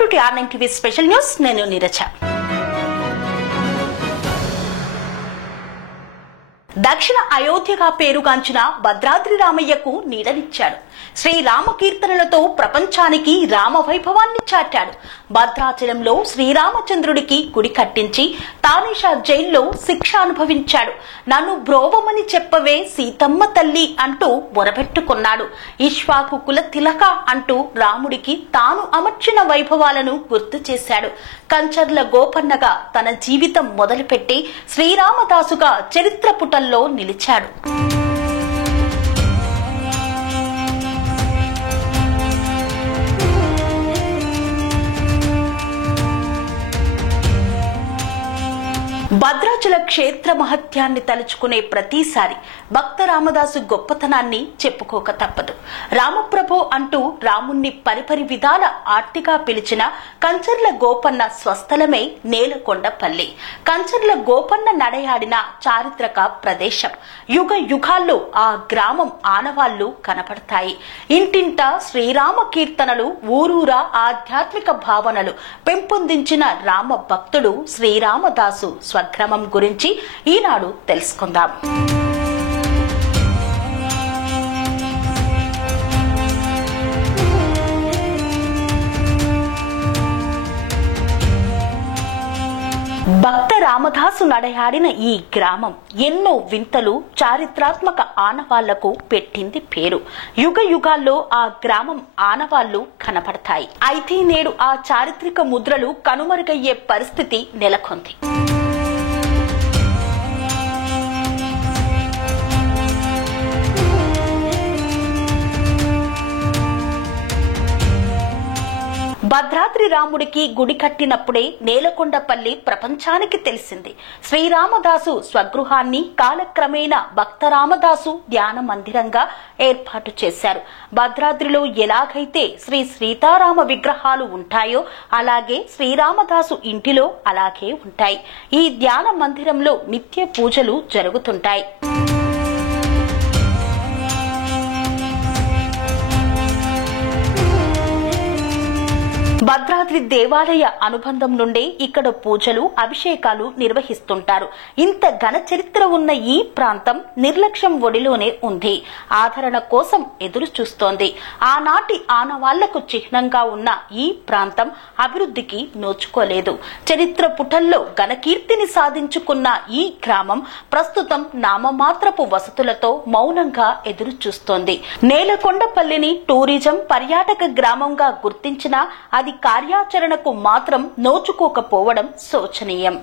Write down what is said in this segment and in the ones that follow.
Welcome to TR9 TV special news. నేను నీరజ. దక్షిణ అయోధ్యగా పేరుగాంచిన భద్రాద్రి రామయ్యకు నీడనిచ్చాడు. శ్రీరామ కీర్తనలతో ప్రపంచానికి రామ వైభవాన్ని చాటాడు. భద్రాచలంలో శ్రీరామచంద్రుడికి గుడి కట్టించి తానేషా జైల్లో శిక్ష అనుభవించాడు. నన్ను బ్రోవమని చెప్పవే సీతమ్మ తల్లి అంటూ మొరబెట్టుకున్నాడు. ఇష్వాకు కుల తిలక అంటూ రాముడికి తాను అమర్చిన వైభవాలను గుర్తు చేశాడు. కంచర్ల గోపన్నగా తన జీవితం మొదలుపెట్టి శ్రీరామదాసుగా చరిత్ర పుటల్లో నిలిచాడు. భద్రాచల క్షేత్ర మహత్యాన్ని తలుచుకునే ప్రతిసారి భక్త రామదాసు గొప్పతనాన్ని చెప్పుకోక తప్పదు. రామప్రభో అంటూ రాముణ్ణి పరిపరి విధాల ఆర్తిగా పిలిచిన కంచర్ల గోపన్న స్వస్థలమే నేలకొండపల్లి. కంచర్ల గోపన్న నడయాడిన చారిత్రక ప్రదేశం. యుగ యుగాల్లో ఆ గ్రామం ఆనవాళ్లు కనపడతాయి. ఇంటింట శ్రీరామ కీర్తనలు, ఊరూరా ఆధ్యాత్మిక భావనలు పెంపొందించిన రామ భక్తుడు శ్రీరామదాసు స్వగ్రామం గురించి ఈనాడు తెలుసుకుందాం. భక్త రామదాసు నడయాడిన ఈ గ్రామం ఎన్నో వింతలు, చారిత్రాత్మక ఆనవాళ్లకు పెట్టింది పేరు. యుగ యుగాల్లో ఆ గ్రామం ఆనవాళ్లు కనపడతాయి. అయితే నేడు ఆ చారిత్రక ముద్రలు కనుమరుగయ్యే పరిస్థితి నెలకొంది. భద్రాద్రి రాముడికి గుడి కట్టినప్పుడే నేలకొండపల్లి ప్రపంచానికి తెలిసింది. శ్రీరామదాసు స్వగృహాన్ని కాలక్రమేణా భక్త రామదాసు ధ్యాన మందిరంగా ఏర్పాటు చేశారు. భద్రాద్రిలో ఎలాగైతే శ్రీ సీతారామ విగ్రహాలు ఉంటాయో అలాగే శ్రీరామదాసు ఇంటిలో అలాగే ఉంటాయి. ఈ ధ్యాన మందిరంలో నిత్య పూజలు జరుగుతుంటాయి. భద్రాద్రి దేవాలయ అనుబంధం నుండే ఇక్కడ పూజలు, అభిషేకాలు నిర్వహిస్తుంటారు. ఇంత ఘన చరిత్ర ఉన్న ఈ ప్రాంతం నిర్లక్ష్యం ఒడిలోనే ఉంది. ఆదరణ కోసం ఎదురు చూస్తోంది. ఆనాటి ఆనవాళ్లకు చిహ్నంగా ఉన్న ఈ ప్రాంతం అభివృద్ధికి నోచుకోలేదు. చరిత్ర పుటల్లో ఘనకీర్తిని సాధించుకున్న ఈ గ్రామం ప్రస్తుతం నామమాత్రపు వసతులతో మౌనంగా ఎదురు చూస్తోంది. నేలకొండపల్లిని టూరిజం పర్యాటక గ్రామంగా గుర్తించినా అది కార్యాచరణకు మాత్రం నోచుకోకపోవడం శోచనీయం.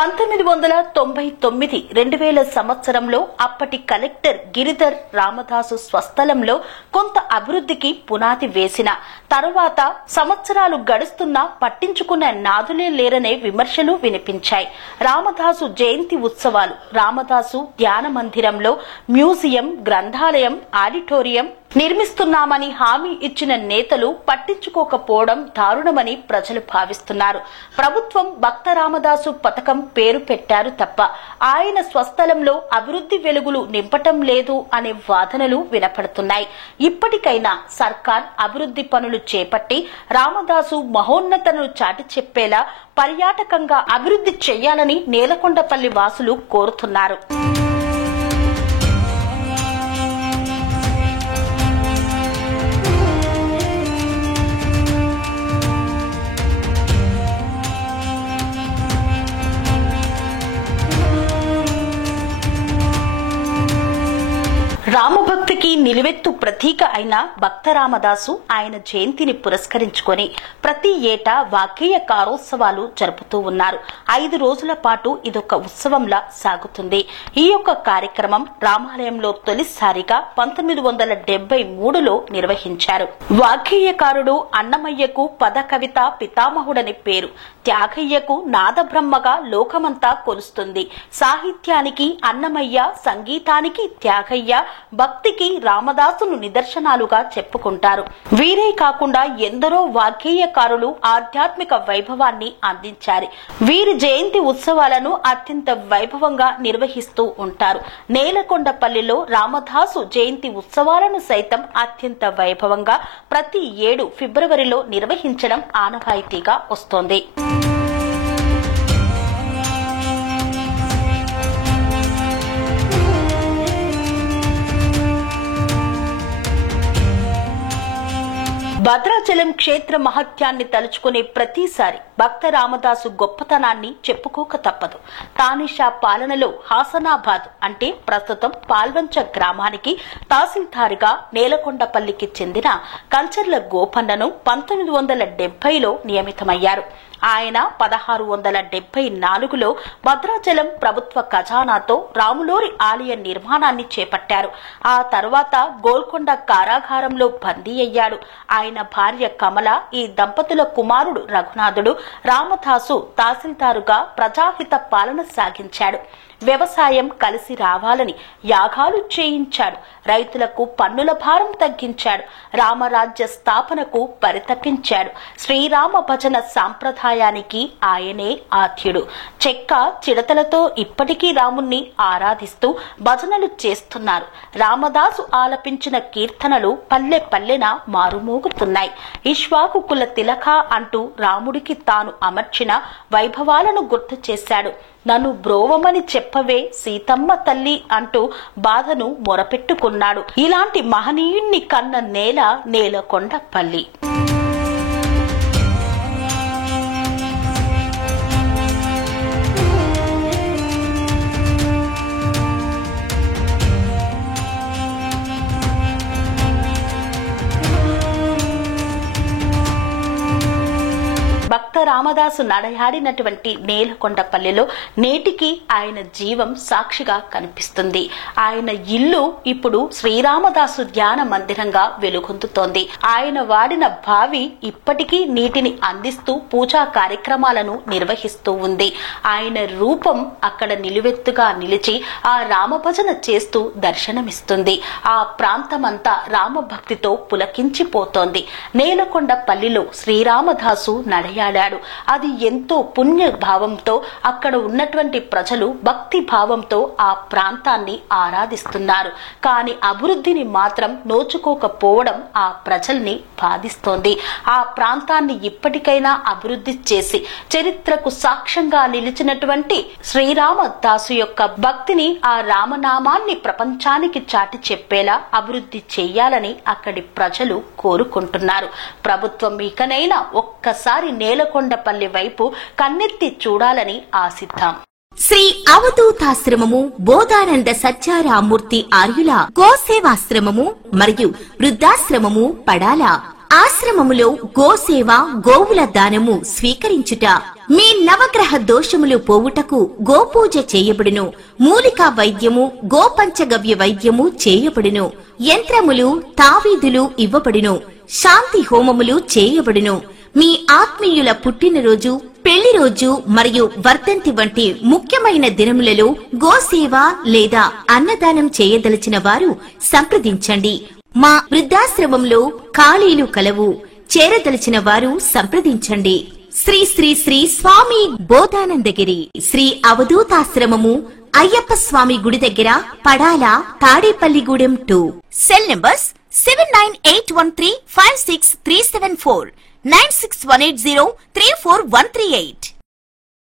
(1999) 2000 సంవత్సరంలో అప్పటి కలెక్టర్ గిరిధర్ రామదాసు స్వస్థలంలో కొంత అభివృద్ధికి పునాది వేసిన తరువాత సంవత్సరాలు గడుస్తున్నా పట్టించుకున్న నాదులే లేరనే విమర్శలు వినిపించాయి. రామదాసు జయంతి ఉత్సవాలు, రామదాసు ధ్యాన మందిరంలో మ్యూజియం, గ్రంథాలయం, ఆడిటోరియం నిర్మిస్తున్నామని హామీ ఇచ్చిన నేతలు పట్టించుకోకపోవడం దారుణమని ప్రజలు భావిస్తున్నారు. ప్రభుత్వం భక్త రామదాసు పథకం పేరు పెట్టారు తప్ప ఆయన స్వస్థలంలో అభివృద్ధి వెలుగులు నింపటం లేదు అనే వాదనలు వినపడుతున్నాయి. ఇప్పటికైనా సర్కార్ అభివృద్ధి పనులు చేపట్టి రామదాసు మహోన్నతను చాటి చెప్పేలా పర్యాటకంగా అభివృద్ధి చేయాలని నేలకొండపల్లి వాసులు కోరుతున్నారు. రామభక్తికి నిలువెత్తు ప్రతీక అయిన భక్త రామదాసు ఆయన జయంతిని పురస్కరించుకొని ప్రతి ఏటా వాగ్గేయ కారోత్సవాలు జరుపుతూ ఉన్నారు. 5 రోజుల పాటు ఇదొక ఉత్సవంలా సాగుతుంది. ఈ యొక్క కార్యక్రమం రామాలయంలో తొలిసారిగా 1973లో నిర్వహించారు. వాగ్గేయకారుడు అన్నమయ్యకు పద కవిత పితామహుడని పేరు. త్యాగయ్యకు నాదబ్రహ్మగా లోకమంతా కొలుస్తుంది. సాహిత్యానికి అన్నమయ్య, సంగీతానికి త్యాగయ్య, భక్తికి రామదాసు రామదాసును నిదర్శనాలుగా చెప్పుకుంటారు. వీరే కాకుండా ఎందరో వాగ్గేయకారులు ఆధ్యాత్మిక వైభవాన్ని అందించారు. వీరి జయంతి ఉత్సవాలను అత్యంత వైభవంగా నిర్వహిస్తూ ఉంటారు. నేలకొండపల్లిలో రామదాసు జయంతి ఉత్సవాలను సైతం అత్యంత వైభవంగా ప్రతి ఏడు ఫిబ్రవరిలో నిర్వహించడం ఆనవాయితీగా వస్తోంది. భద్రాచలం క్షేత్ర మహత్యాన్ని తలుచుకునే ప్రతిసారి భక్త రామదాసు గొప్పతనాన్ని చెప్పుకోక తప్పదు. తానిషా పాలనలో హాసనాబాద్ అంటే ప్రస్తుతం పాల్వంచ గ్రామానికి తహసీల్దార్గా నేలకొండపల్లికి చెందిన కంచర్ల గోపన్నను 1970లో నియమితమయ్యారు. ఆయన 1674లో భద్రాచలం ప్రభుత్వ ఖజానాతో రాములోరి ఆలయ నిర్మాణాన్ని చేపట్టారు. ఆ తర్వాత గోల్కొండ కారాగారంలో బందీ అయ్యాడు. ఆయన భార్య కమల, ఈ దంపతుల కుమారుడు రఘునాథుడు రామదాసు తహసీల్దారుగా ప్రజాహిత పాలన సాగించాడు. వ్యవసాయం కలిసి రావాలని యాగాలు చేయించాడు. రైతులకు పన్నుల భారం తగ్గించాడు. రామరాజ్య స్థాపనకు పరితపించాడు. శ్రీరామ భజన సాంప్రదాయానికి ఆయనే ఆద్యుడు. చెక్క చిడతలతో ఇప్పటికీ రాముణ్ణి ఆరాధిస్తూ భజనలు చేస్తున్నారు. రామదాసు ఆలపించిన కీర్తనలు పల్లె పల్లెన మారుమోగుతున్నాయి. ఇష్వాకు కుల తిలక అంటూ రాముడికి తాను అమర్చిన వైభవాలను గుర్తు చేశాడు. నన్ను బ్రోవమని చెప్పవే సీతమ్మ తల్లి అంటూ బాధను మొరపెట్టుకున్నాడు. ఇలాంటి మహనీయుణ్ణి కన్న నేల నేలకొండపల్లి. భక్త రామదాసు నడయాడినటువంటి నేలకొండపల్లిలో నేటికి ఆయన జీవం సాక్షిగా కనిపిస్తుంది. ఆయన ఇల్లు ఇప్పుడు శ్రీరామదాసు ధ్యాన మందిరంగా వెలుగొందుతోంది. ఆయన వాడిన బావి ఇప్పటికీ నీటిని అందిస్తూ పూజా కార్యక్రమాలను నిర్వహిస్తూ ఉంది. ఆయన రూపం అక్కడ నిలువెత్తుగా నిలిచి ఆ రామభజన చేస్తూ దర్శనమిస్తుంది. ఆ ప్రాంతమంతా రామభక్తితో పులకించిపోతోంది. నేలకొండపల్లిలో శ్రీరామదాసు నడయాడాడు. అది ఎంతో పుణ్య భావంతో అక్కడ ఉన్నటువంటి ప్రజలు భక్తి భావంతో ఆ ప్రాంతాన్ని ఆరాధిస్తున్నారు. కానీ అభివృద్ధిని మాత్రం నోచుకోకపోవడం ఆ ప్రజల్ని బాధిస్తోంది. ఆ ప్రాంతాన్ని ఇప్పటికైనా అభివృద్ధి చేసి చరిత్రకు సాక్ష్యంగా నిలిచినటువంటి శ్రీరామదాసు యొక్క భక్తిని, ఆ రామనామాన్ని ప్రపంచానికి చాటి చెప్పేలా అభివృద్ధి చేయాలని అక్కడి ప్రజలు కోరుకుంటున్నారు. ప్రభుత్వం ఇకనైనా ఒక్కసారి నేలకొండపల్లి వైపు కన్నెత్తి చూడాలని ఆశిద్దాం. శ్రీ అవధూతాశ్రమము బోధానంద సత్యారామూర్తి ఆర్యుల గోసేవాశ్రమము మరియు వృద్ధాశ్రమము పడాల. ఆశ్రమములో గోసేవ, గోవుల దానము స్వీకరించుట, మీ నవగ్రహ దోషములు పోవుటకు గోపూజ చేయబడును. మూలికా వైద్యము, గోపంచగవ్య వైద్యము చేయబడును. యంత్రములు, తావీదులు ఇవ్వబడును. శాంతి హోమములు చేయబడును. మీ ఆత్మీయుల పుట్టినరోజు, పెళ్లి రోజు మరియు వర్ధంతి వంటి ముఖ్యమైన దినములలో గోసేవ లేదా అన్నదానం చేయదలిచిన వారు సంప్రదించండి. మా వృద్ధాశ్రమంలో ఖాళీలు కలవు. చేరదలిచిన వారు సంప్రదించండి. శ్రీ శ్రీ శ్రీ స్వామి బోధానందగిరి శ్రీ అవధూతాశ్రమము, అయ్యప్ప స్వామి గుడి దగ్గర, పడాల, తాడేపల్లిగూడెం 2. Cell numbers 7981356374, 96180341138.